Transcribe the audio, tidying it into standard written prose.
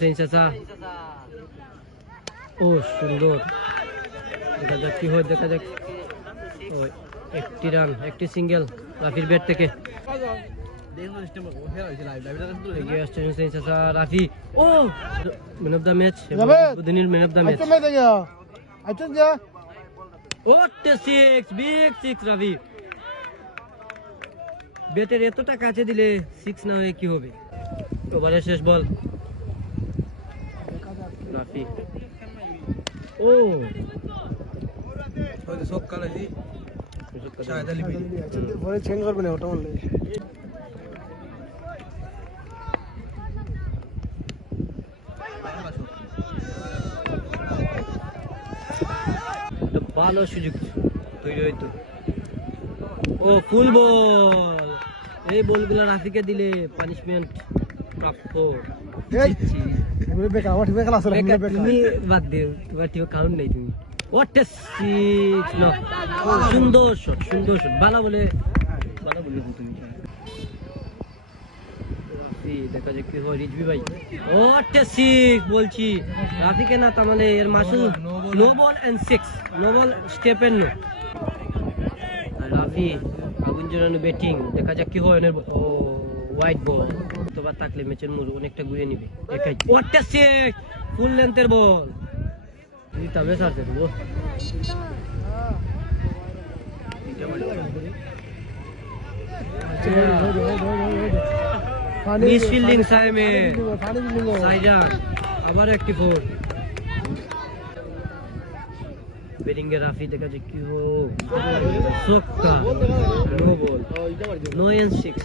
চাচা ও সুন্দর, দেখা যাক কি হয়, দেখা যাক। একটি রান, একটি সিঙ্গেল রাফির ব্যাট থেকে। রাফি ও ম্যান অফ দ্য ম্যাচ, দিনের man of the match. Big six Rafi, ব্যাটের এতটা কাছে দিলে সিক্স না হয়ে কি হবে। ওভারের শেষ বল, রাফি ও চেঞ্জ করবে না ওটা বললে। ভালো সুযোগ তৈরি হইতো। ও ফুল বল, এই বলগুলো রাফিকে দিলে পানিশমেন্ট প্রাপ্ত। তুমি বাদ দিও, তোমার টিমে কাউন্ট নেই। তুমি সুন্দর শট, সুন্দর শট, ভালো বলে তুমি। দেখা যাক কি হয় রিজভি ভাই। বলছি রাফিকে না, তার মানে এর Masud no ball and six, no ball step and no. আর রাফি আগুন জ্বালানো ব্যাটিং, দেখা যাক কি হয়। ও হোয়াইট বল, তোবার থাকলে ম্যাচের মুড অনেকটা ঘুরিয়ে নিবে। ফুল লেন্থের বল, তবে সারতে দেবো। মিসফিল্ডিং সাইজান, আবার একটি ফোর। ব্যাটিং এ রাফি, দেখা যাক কি হো। ছক্কা, no ball, no and six.